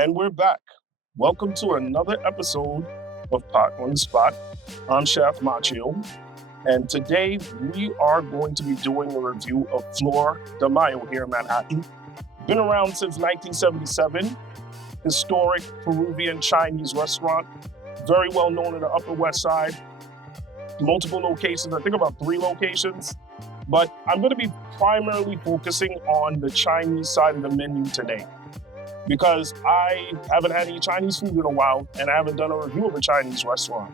And we're back. Welcome to another episode of Pot on the Spot. I'm Shaft Macchio, and today we are going to be doing a review of Flor De Mayo here in Manhattan. Been around since 1977. Historic Peruvian Chinese restaurant, very well known in the Upper West Side. Multiple locations, I think about 3 locations. But I'm going to be primarily focusing on the Chinese side of the menu today, because I haven't had any Chinese food in a while, and I haven't done a review of a Chinese restaurant.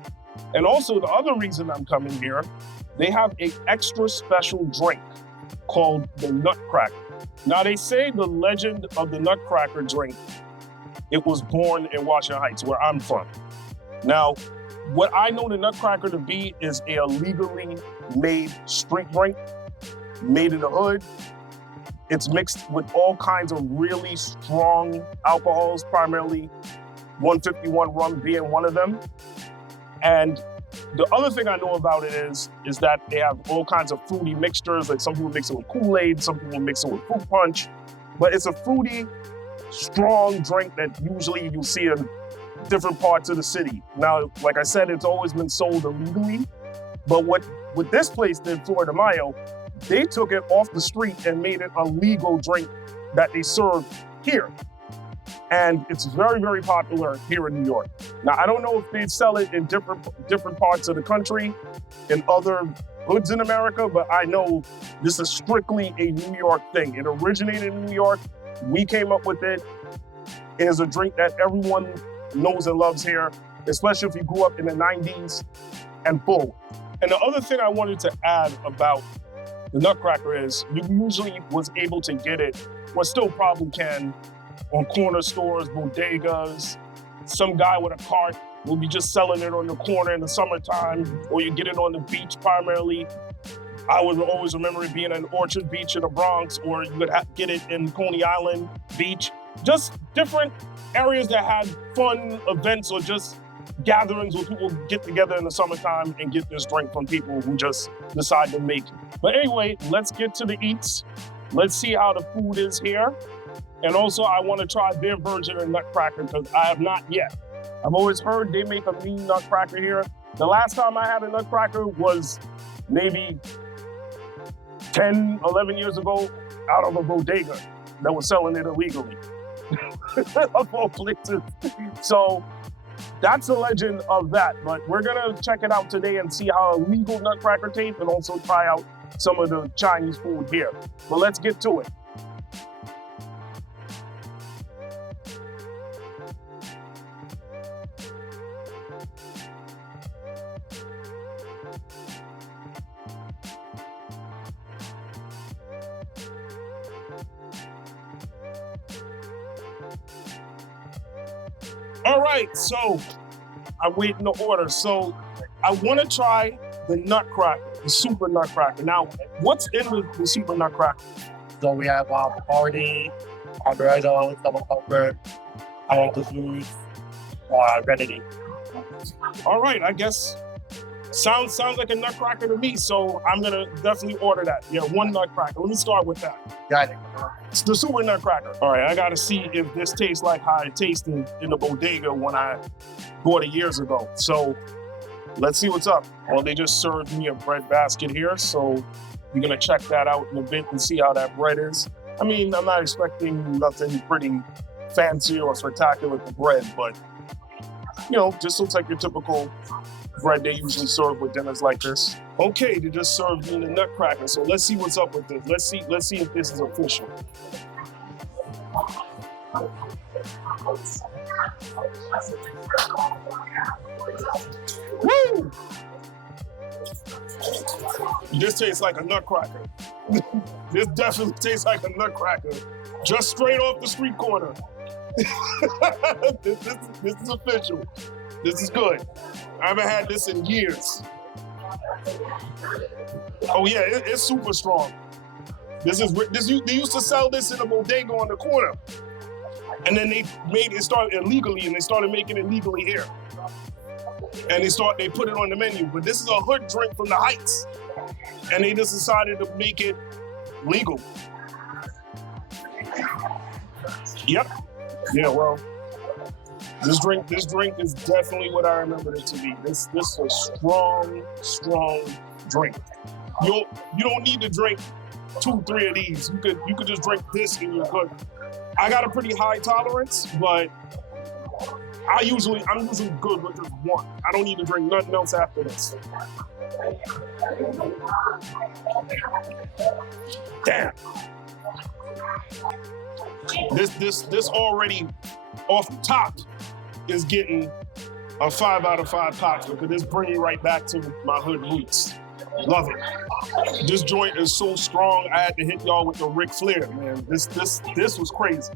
And also, the other reason I'm coming here, they have an extra special drink called the Nutcracker. Now, they say the legend of the Nutcracker drink, it was born in Washington Heights, where I'm from. Now, what I know the Nutcracker to be is a legally made street drink, made in the hood. It's mixed with all kinds of really strong alcohols, primarily 151 rum being one of them. And the other thing I know about it is that they have all kinds of fruity mixtures. Like some people mix it with Kool-Aid, some people mix it with fruit punch. But it's a fruity, strong drink that usually you see in different parts of the city. Now, like I said, it's always been sold illegally. But what this place did, Flor De Mayo, they took it off the street and made it a legal drink that they serve here. And it's very, very popular here in New York. Now, I don't know if they sell it in different parts of the country, in other hoods in America, but I know this is strictly a New York thing. It originated in New York. We came up with it. It is a drink that everyone knows and loves here, especially if you grew up in the 90s and forward. And the other thing I wanted to add about the Nutcracker is you usually was able to get it, or still probably can, on corner stores, bodegas. Some guy with a cart will be just selling it on the corner in the summertime, or you get it on the beach primarily. I would always remember it being an Orchard Beach in the Bronx, or you would get it in Coney Island Beach. Just different areas that had fun events or just gatherings where people get together in the summertime and get this drink from people who just decide to make it. But anyway, let's get to the eats. Let's see how the food is here. And also, I want to try their version of Nutcracker because I have not yet. I've always heard they make a mean Nutcracker here. The last time I had a Nutcracker was maybe 10, 11 years ago out of a bodega that was selling it illegally. Of all places. So that's the legend of that. But we're going to check it out today and see how a legal Nutcracker tastes and also try out some of the Chinese food here. But let's get to it. All right, so I'm waiting to order. So I want to try the Nutcracker, the Super Nutcracker. Now, what's in the Super Nutcracker? So we have party, alberto, double pepper, pineapple juice, grenadine. All right, I guess sounds like a Nutcracker to me. So I'm gonna definitely order that. Yeah, 1 Nutcracker. Let me start with that. Got it. It's the Super Nutcracker. All right, I gotta see if this tastes like how it tasted in the bodega when I bought it years ago. So let's see what's up. Well, they just served me a bread basket here, so we're gonna check that out in a bit and see how that bread is. I mean, I'm not expecting nothing pretty fancy or spectacular with the bread, but you know, just looks like your typical bread they usually serve with dinners like this. Okay, they just served me the Nutcracker, so let's see what's up with this. Let's see if this is official. Woo! This tastes like a Nutcracker. This definitely tastes like a Nutcracker. Just straight off the street corner. This is official. This is good. I haven't had this in years. Oh yeah, it's super strong. They used to sell this in a bodega on the corner, and then it started illegally, and they started making it legally here. And they put it on the menu. But this is a hood drink from the Heights, and they just decided to make it legal. Yep. Yeah, well, This drink is definitely what I remember it to be. This is a strong drink. You don't need to drink 2, 3 of these. You could just drink this and you're good. I got a pretty high tolerance, but I'm usually good with just one. I don't need to drink nothing else after this. Damn. This already off the top is getting a 5 out of 5 pots because this brings me right back to my hood roots. Love it. This joint is so strong. I had to hit y'all with the Ric Flair, man. This was crazy.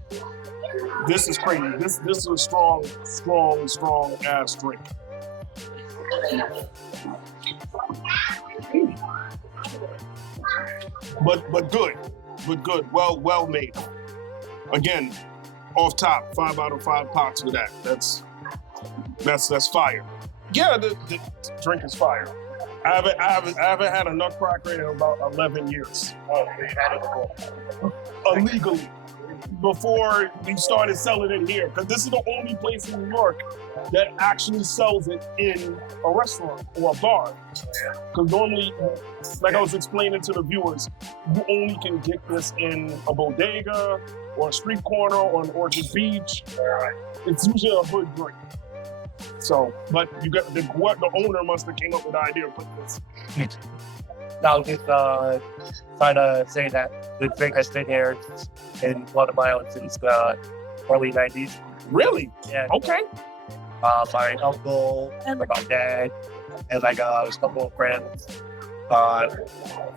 This is crazy. This is a strong ass drink. But good. Well made. Again, off top, 5 out of 5 pots with that. That's fire. Yeah, the drink is fire. I haven't had a Nutcracker in about 11 years. Oh, you had it before. Illegally. Before we started selling it here, because this is the only place in New York that actually sells it in a restaurant or a bar. Because normally, like I was explaining to the viewers, you only can get this in a bodega or a street corner or an Orchard Beach. It's usually a hood drink. So, but you got the owner must have came up with the idea of putting this. Now, just trying to say that the drink has been here in Flor De Mayo since the early 90s. Really? Yeah. Okay. My uncle and my dad and like a couple of friends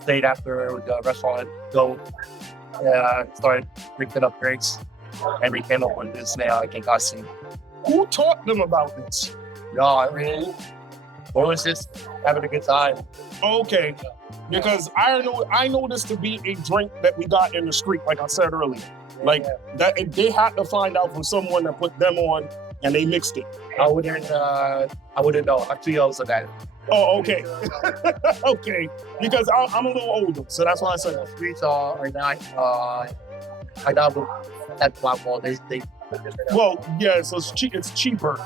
stayed after the restaurant, so started drinking up drinks, and we came up with this now concoction. Who taught them about this? No, I mean, we was just having a good time. Okay. Because I know this to be a drink that we got in the street, like I said earlier. Like that, they had to find out from someone that put them on, and they mixed it. I wouldn't know. I'm too young for that. Oh, okay. Okay. Because I'm a little older, so that's why I said the streets are not at platform. They well, yeah. So it's cheaper.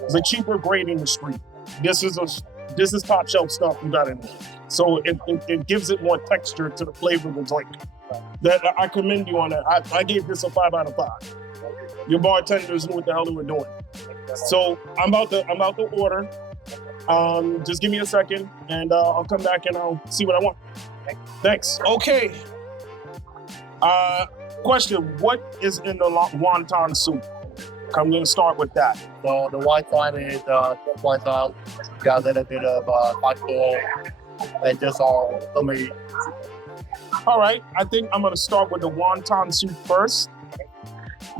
It's a cheaper grade in the street. This is top shelf stuff you got in there. So it gives it more texture to the flavor of the drink. That I commend you on that. I gave this a 5 out of 5. Your bartenders knew what the hell they were doing. So I'm about to order. Just give me a second, and I'll come back and I'll see what I want. Thanks. Okay. Question: what is in the wonton soup? I'm going to start with that. So the wonton is wonton. Got a little bit of vodka and just all somebody. All right. I think I'm going to start with the wonton soup first.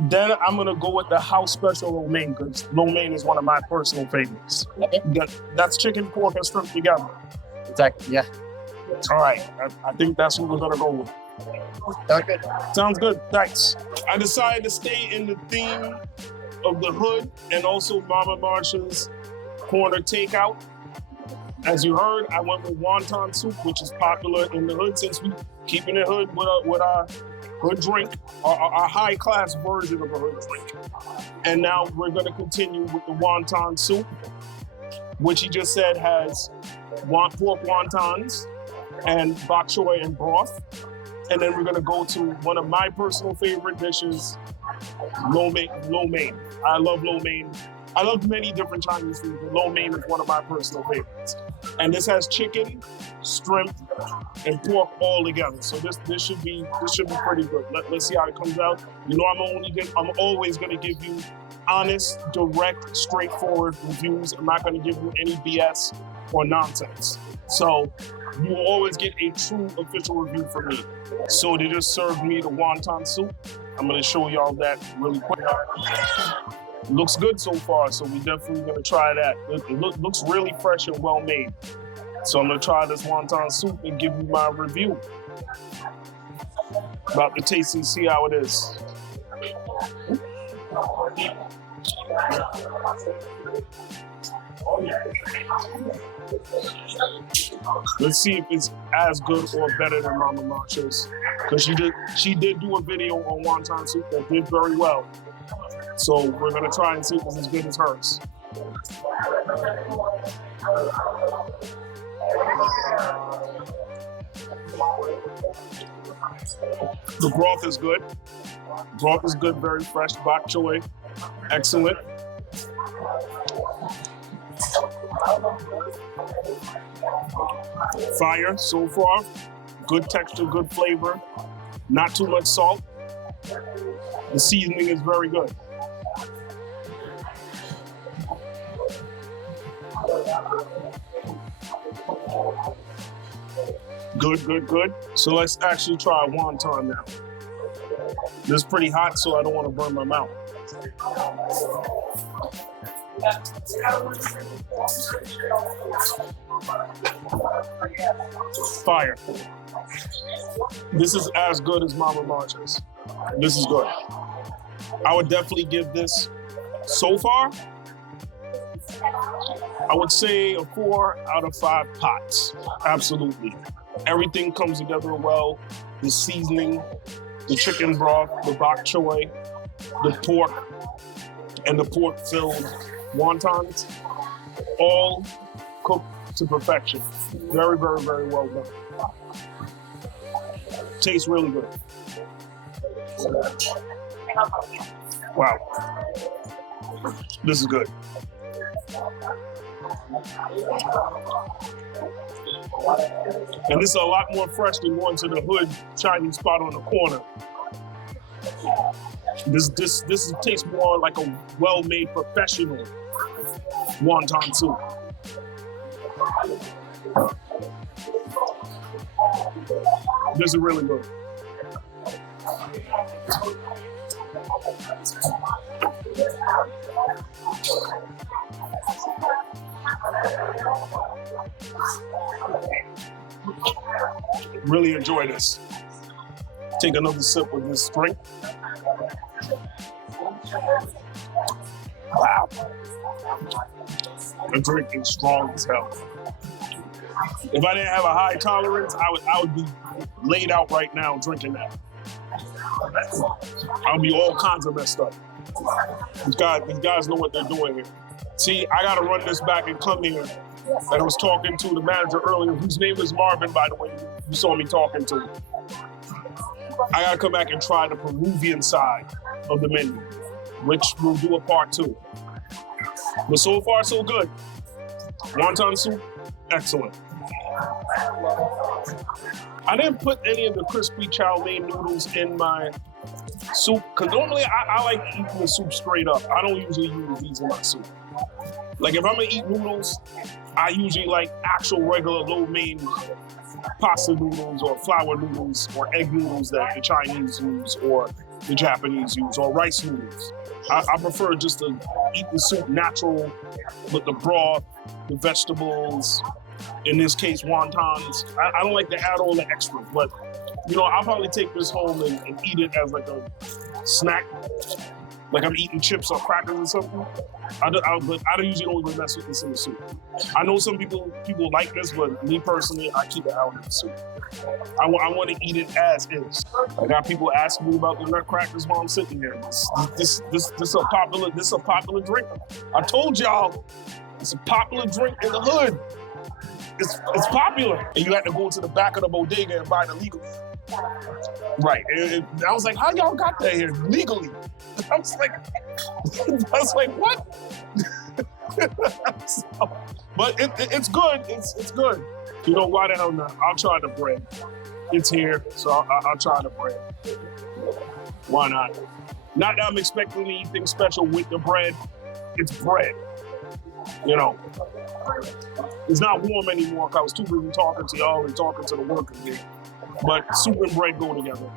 Then I'm going to go with the house special lo mein, because lo mein is one of my personal favorites. Okay. That's chicken, pork, and shrimp together. Exactly, yeah. All right. I think that's what we're going to go with. Sounds good. Sounds good. Thanks. I decided to stay in the theme of the hood and also Mama Marsha's corner takeout. As you heard, I went with wonton soup, which is popular in the hood since we keeping it hood with our hood drink, our high class version of a hood drink. And now we're going to continue with the wonton soup, which he just said has pork wontons and bok choy and broth. And then we're going to go to one of my personal favorite dishes, lo mein. I love lo mein. I love many different Chinese foods, but lo mein is one of my personal favorites. And this has chicken, shrimp, and pork all together. So this should be pretty good. Let's see how it comes out. You know, I'm always going to give you honest, direct, straightforward reviews. I'm not going to give you any BS or nonsense. So you will always get a true official review from me. So they just served me the wonton soup. I'm going to show y'all that really quick. Looks good so far, so we definitely going to try that. It looks really fresh and well made. So I'm going to try this wonton soup and give you my review. About to taste and see how it is. Let's see if it's as good or better than Mama Marsha's. Because she did do a video on wonton soup that did very well. So we're gonna try and see if it's as good as hers. The broth is good. Broth is good, very fresh. Bok choy, excellent. Fire so far. Good texture, good flavor. Not too much salt. The seasoning is very good. Good, good, good. So let's actually try wonton now. This is pretty hot, so I don't want to burn my mouth. Fire. This is as good as Mama March's. This is good. I would definitely give this, so far, I would say a 4 out of 5 pots. Absolutely. Everything comes together well. The seasoning, the chicken broth, the bok choy, the pork, and the pork-filled wontons, all cooked to perfection. Very, very, very well done. Tastes really good. Wow. This is good. And this is a lot more fresh than going to the hood Chinese spot on the corner. This tastes more like a well-made professional wonton soup. This is really good. Really enjoy this. Take another sip of this drink. Wow. The drink is strong as hell. If I didn't have a high tolerance, I would be laid out right now drinking that. I'll be all kinds of messed up. These guys know what they're doing here. See, I gotta run this back and come here. And I was talking to the manager earlier, whose name is Marvin, by the way, you saw me talking to. I gotta come back and try the Peruvian side of the menu, which we'll do a part 2. But so far, so good. Wonton soup, excellent. I didn't put any of the crispy chow mein noodles in my soup, because normally I like eating the soup straight up. I don't usually use these in my soup. Like if I'm gonna eat noodles, I usually like actual regular lo mein pasta noodles or flour noodles or egg noodles that the Chinese use or the Japanese use, or rice noodles. I prefer just to eat the soup natural with the broth, the vegetables, in this case wontons. I don't like to add all the extras, but you know, I'll probably take this home and eat it as like a snack, like I'm eating chips or crackers or something. But I usually don't even mess with this in the soup. I know some people like this, but me personally, I keep it out of the soup. I want to eat it as is. I got people asking me about the nutcrackers while I'm sitting here. This is a popular drink. I told y'all, it's a popular drink in the hood. It's popular, and you have to go to the back of the bodega and buy it legally. Right. I was like, how y'all got that here legally? I was like, what? But it's good. It's good. You know, why the hell not? I'll try the bread. It's here, so I'll try the bread. Why not? Not that I'm expecting anything special with the bread. It's bread. You know, it's not warm anymore because I was too busy talking to y'all and talking to the workers here. But soup and bread go together.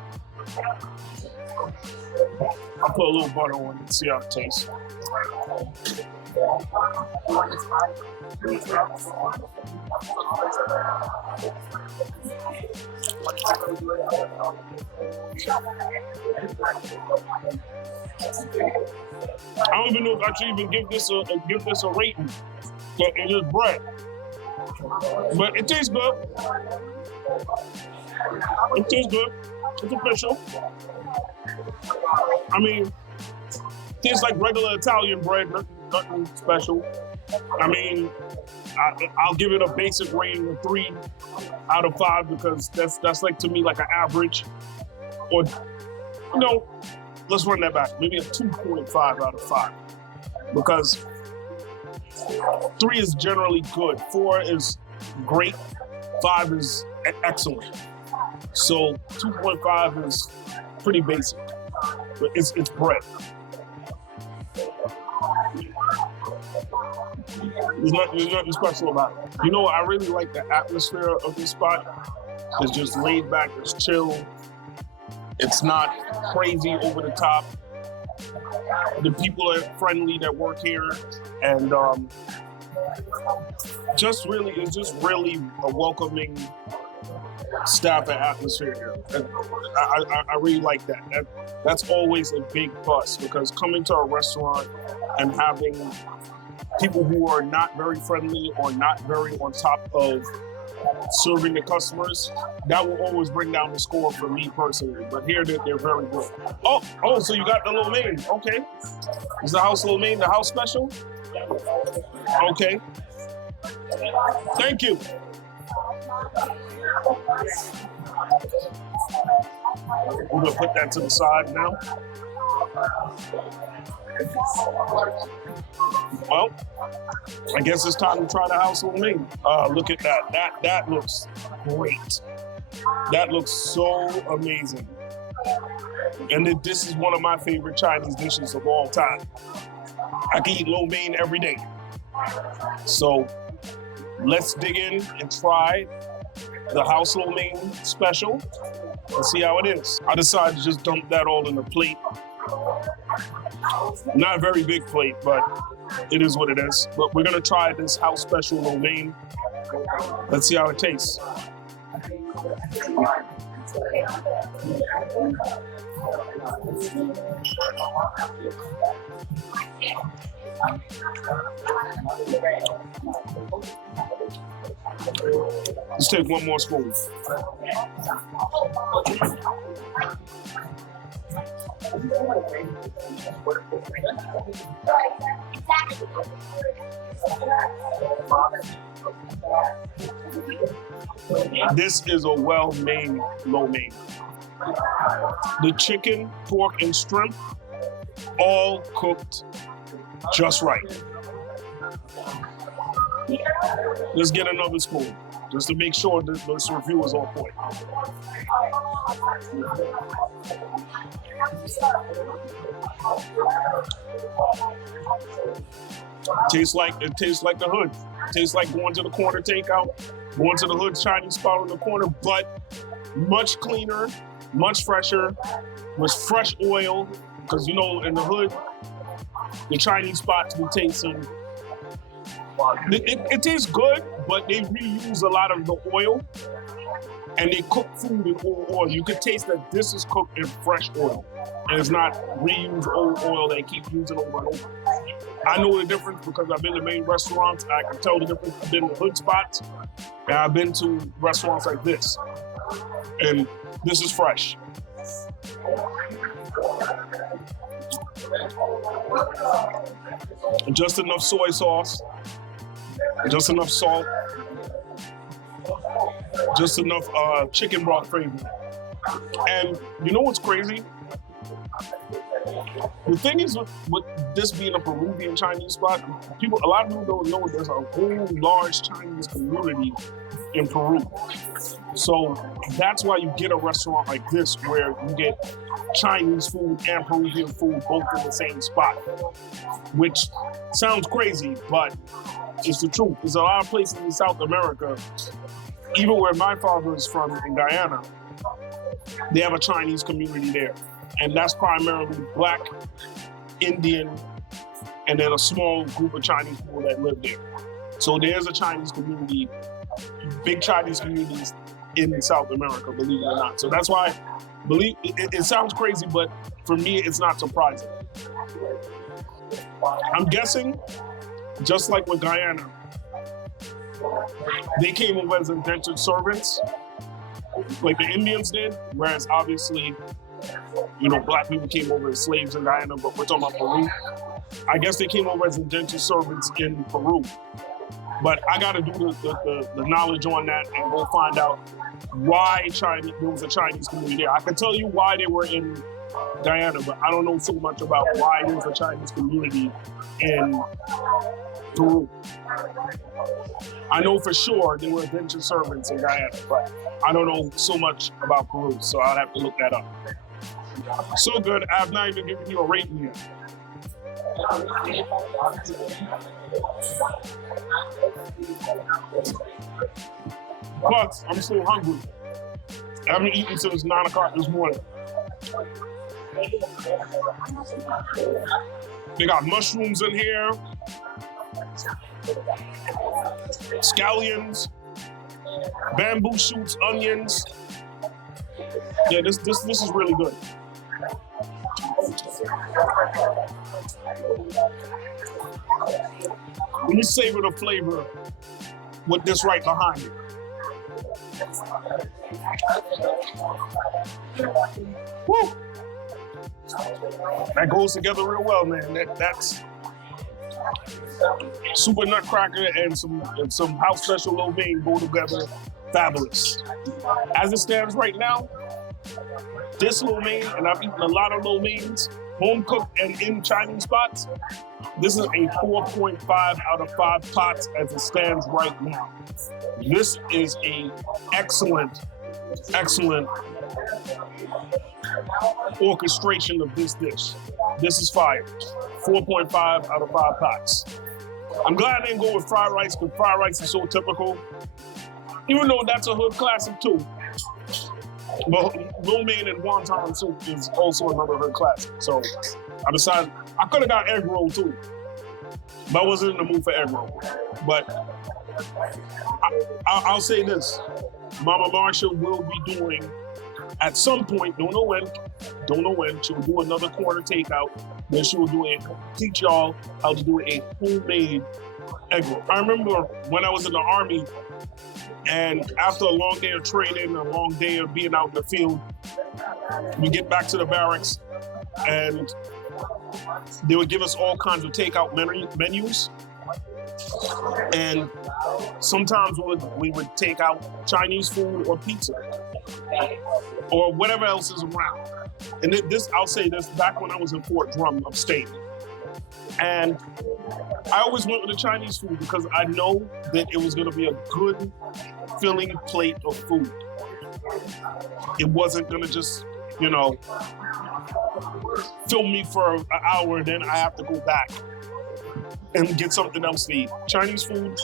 I'll put a little butter on it and see how it tastes. I don't even know if I should even give this a rating. It is bread, but it tastes good. It tastes good. It's official. I mean, Tastes like regular Italian bread, nothing special. I mean, I'll give it a basic rating of 3 out of 5 because that's like to me like an average. Or, let's run that back. Maybe a 2.5 out of 5 because 3 is generally good. 4 is great. 5 is excellent. So 2.5 is pretty basic, but it's bread. There's nothing special about it. I really like the atmosphere of this spot. It's just laid back, it's chill. It's not crazy over the top. The people are friendly that work here, and it's just really a welcoming staff and atmosphere here. And I really like that. That's always a big plus because coming to a restaurant and having people who are not very friendly or not very on top of serving the customers, that will always bring down the score for me personally. But here they're very good. Oh, so you got the lo mein. Okay. Is the house lo mein the house special? Okay. Thank you. We're gonna put that to the side now. Well, I guess it's time to try the house lo mein. Look at that. That looks great. That looks so amazing. And this is one of my favorite Chinese dishes of all time. I can eat lo mein every day. So let's dig in and try the house lo mein special and see how it is. I decided to just dump that all in a plate. Not a very big plate, but it is what it is. But we're gonna try this house special lo mein. Let's see how it tastes. Let's take one more spoon. This is a well-made lo mein. The chicken, pork, and shrimp all cooked just right. Let's get another spoon just to make sure that this review is on point. Tastes like the hood. Tastes like going to the corner takeout, going to the hood Chinese spot on the corner, but much cleaner, much fresher, with fresh oil. Because in the hood, the Chinese spots we tasting, it tastes good, but they reuse a lot of the oil, and they cook food in oil. You can taste that this is cooked in fresh oil, and it's not reused old oil they keep using over and over. I know the difference because I've been to main restaurants. I can tell the difference. I've been to hood spots, and I've been to restaurants like this, and this is fresh. Just enough soy sauce, just enough salt, just enough chicken broth flavor. And you know what's crazy? The thing is with this being a Peruvian Chinese spot, a lot of people don't know there's a whole large Chinese community in Peru. So that's why you get a restaurant like this where you get Chinese food and Peruvian food both in the same spot, which sounds crazy, but it's the truth. There's a lot of places in South America, even where my father is from in Guyana, they have a Chinese community there. And that's primarily Black, Indian, and then a small group of Chinese people that live there. So there's a Chinese community, big Chinese communities in South America, believe it or not. So that's why, it sounds crazy, but for me, it's not surprising. I'm guessing, just like with Guyana, they came over as indentured servants, like the Indians did, whereas obviously You know, black people came over as slaves in Guyana, but we're talking about Peru. I guess they came over as indentured servants in Peru. But I got to do the knowledge on that and go find out why there was a Chinese community there. I can tell you why they were in Guyana, but I don't know so much about why there was a Chinese community in Peru. I know for sure there were indentured servants in Guyana, but I don't know so much about Peru, so I'll have to look that up. So good, I've not even given you a rating yet. Plus, I'm still hungry. I haven't eaten since 9 o'clock this morning. They got mushrooms in here, scallions, bamboo shoots, onions. Yeah, this is really good. Let me savor the flavor with this right behind it. Woo! That goes together real well, man. That's Super Nutcracker and some house special lo mein go together fabulous. As it stands right now, this lo mein, and I've eaten a lot of lo meins, home cooked and in Chinese spots, this is a 4.5 out of 5 pots as it stands right now. This is a excellent orchestration of this dish. This is fire. 4.5 out of 5 pots. I'm glad I didn't go with fried rice because fried rice is so typical. Even though that's a hood classic too. But lo mein and Wonton Soup is also another hood classic. So I decided I could have got egg roll too, but I wasn't in the mood for egg roll. But I'll say this: Mama Marsha will be doing at some point, don't know when, she'll do another corner takeout. Then she will teach y'all how to do a homemade egg roll. I remember when I was in the Army, and after a long day of training, a long day of being out in the field, we get back to the barracks, and they would give us all kinds of takeout menus. And sometimes we would take out Chinese food or pizza or whatever else is around. And I'll say this, back when I was in Fort Drum, upstate. And I always went with the Chinese food because I know that it was going to be a good, filling plate of food. It wasn't going to just, fill me for an hour, and then I have to go back and get something else to eat. Chinese food,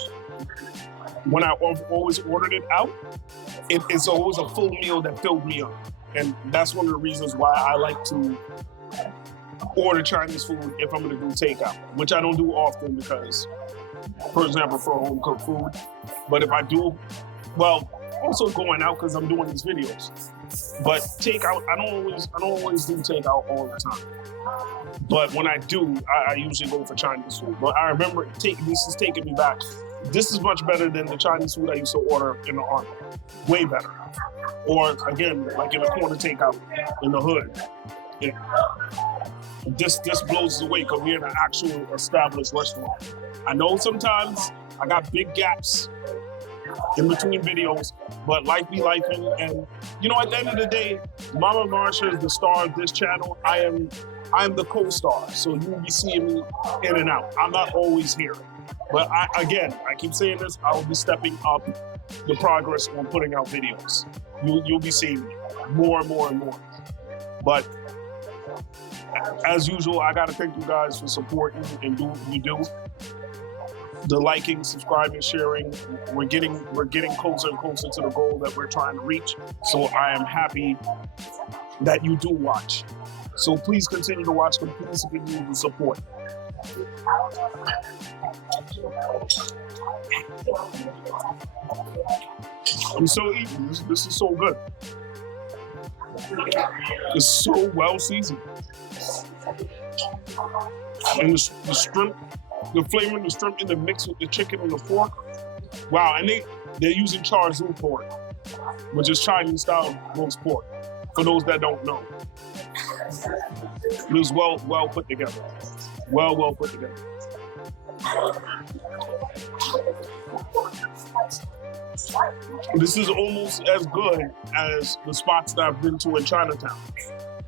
when I always ordered it out, it's always a full meal that filled me up. And that's one of the reasons why I like to order Chinese food if I'm gonna do takeout, which I don't do often because, for example, for home cooked food. But if I do, well, also going out because I'm doing these videos. But takeout, I don't always do takeout all the time. But when I do, I usually go for Chinese food. But I remember this is taking me back. This is much better than the Chinese food I used to order in the Army. Way better. Or again, like in a corner takeout in the hood. Yeah. This blows us away because we're in an actual established restaurant. I know sometimes I got big gaps in between videos, but life be life, and at the end of the day, Mama Marsha is the star of this channel. I am the co-star, so you'll be seeing me in and out. I'm not always here, but I keep saying this, I will be stepping up the progress on putting out videos. You'll be seeing me more and more and more. But as usual, I gotta thank you guys for supporting and doing what you do. The liking, subscribing, sharing, we're getting closer and closer to the goal that we're trying to reach. So I am happy that you do watch. So please continue to watch, and please continue to support. I'm still eating. This is so good. It's so well seasoned. And the shrimp, the flavor of the shrimp in the mix with the chicken and the pork. Wow, and they're using char siu pork, which is Chinese style roast pork. For those that don't know. It was well put together. Well put together. This is almost as good as the spots that I've been to in Chinatown,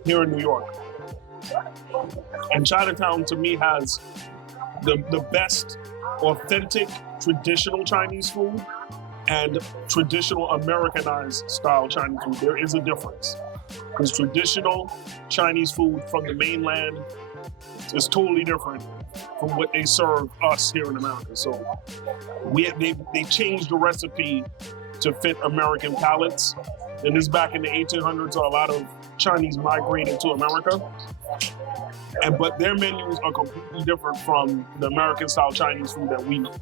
here in New York. And Chinatown, to me, has the best authentic, traditional Chinese food and traditional Americanized style Chinese food. There is a difference. Because traditional Chinese food from the mainland is totally different from what they serve us here in America. So they changed the recipe to fit American palates. And this back in the 1800s, a lot of Chinese migrated to America. But their menus are completely different from the American style Chinese food that we know.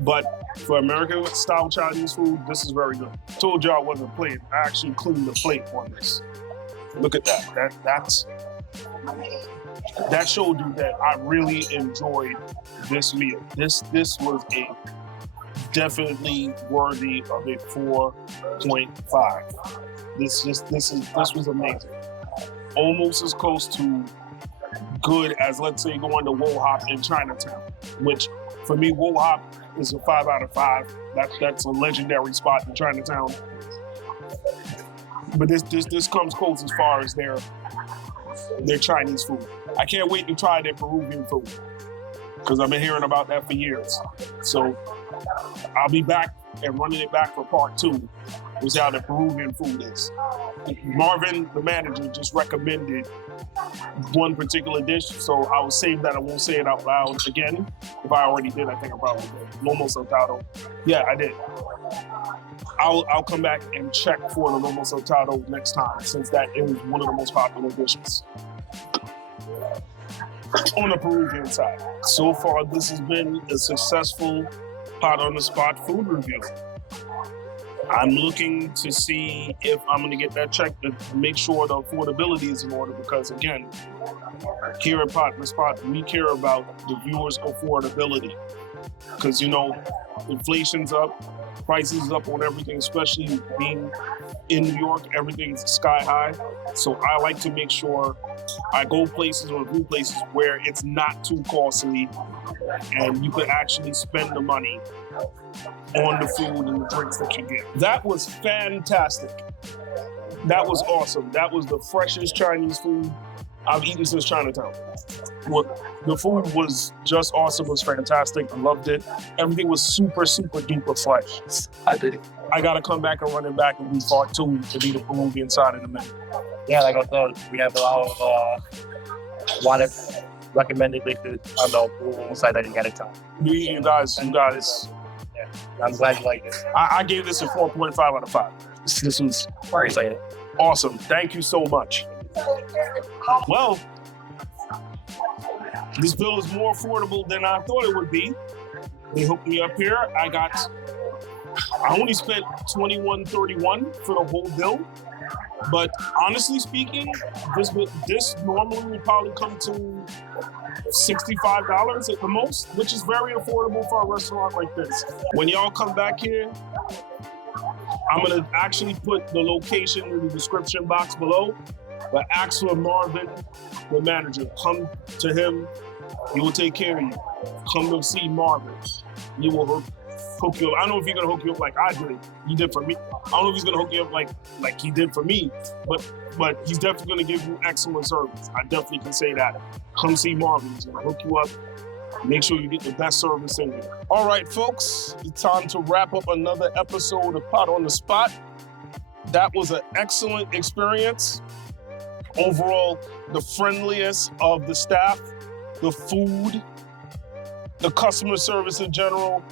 But for American style Chinese food, this is very good. Told you I wasn't playing. I actually cleaned the plate on this. Look at that. That showed you that I really enjoyed this meal. This was a definitely worthy of a 4.5. This was amazing. Almost as close to good as, let's say, going to Wo Hop in Chinatown, which for me, Wo Hop is a 5 out of 5. That's a legendary spot in Chinatown. But this comes close as far as their Chinese food. I can't wait to try their Peruvian food because I've been hearing about that for years. So I'll be back and running it back for part 2. Was how the Peruvian food is. Marvin, the manager, just recommended one particular dish, so I will save that. I won't say it out loud again. If I already did, I think I probably did. Lomo saltado. Yeah, I did. I'll come back and check for the lomo saltado next time, since that is one of the most popular dishes on the Peruvian side. So far, this has been a successful Pot on the Spot food review. I'm looking to see if I'm going to get that checked to make sure the affordability is in order, because again, here at Pot on the Spot, we care about the viewers' affordability. Because, inflation's up, prices up on everything, especially being in New York, everything's sky high. So I like to make sure I go places or review places where it's not too costly and you could actually spend the money on the food and the drinks that you get. That was fantastic. That was awesome. That was the freshest Chinese food I've eaten since Chinatown. The food was just awesome. It was fantastic. I loved it. Everything was super, super duper fresh. I gotta come back and run it back and do part 2 to be the Peruvian side in a minute. Yeah, like I thought, we have a lot of wanted recommended dishes on the Peruvian side that you gotta try. You guys. Yeah, I'm glad you liked it. I gave this a 4.5 out of 5. This was Very excited. awesome. Thank you so much. Well, this bill is more affordable than I thought it would be. They hooked me up here. I only spent $21.31 for the whole bill. But honestly speaking, this normally would probably come to $65 at the most, which is very affordable for a restaurant like this. When y'all come back here, I'm gonna actually put the location in the description box below. But ask for Marvin, the manager. Come to him. He will take care of you. Come to see Marvin. He will hook you up. I don't know if he's gonna hook you up like I did. He did for me. I don't know if he's gonna hook you up like he did for me. But he's definitely gonna give you excellent service. I definitely can say that. Come see Marvin. He's gonna hook you up. Make sure you get the best service in here. All right, folks. It's time to wrap up another episode of Pot on the Spot. That was an excellent experience. Overall, the friendliest of the staff, the food, the customer service in general.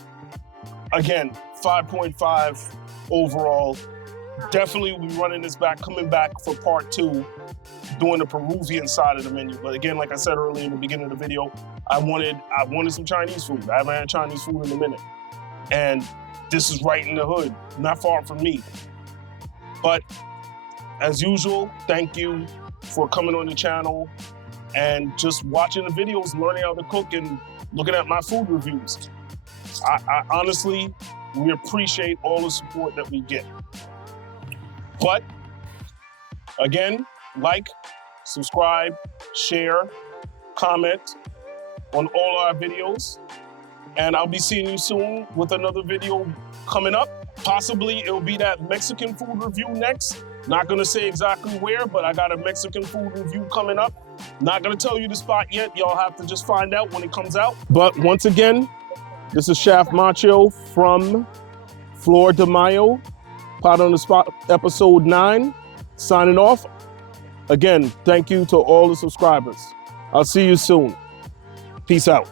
Again, 5.5 overall. Definitely we'll be running this back, coming back for part 2, doing the Peruvian side of the menu. But again, like I said earlier in the beginning of the video, I wanted some Chinese food. I haven't had Chinese food in a minute. And this is right in the hood, not far from me. But as usual, thank you for coming on the channel and just watching the videos, learning how to cook and looking at my food reviews. I honestly, we appreciate all the support that we get. But Again, like, subscribe, share, comment on all our videos. And I'll be seeing you soon with another video coming up. Possibly it'll be that Mexican food review next. Not gonna say exactly where, but I got a Mexican food review coming up. Not gonna tell you the spot yet. Y'all have to just find out when it comes out. But once again, this is Shaft Macchio from Flor De Mayo, Pot on the Spot, episode 9, signing off. Again, thank you to all the subscribers. I'll see you soon. Peace out.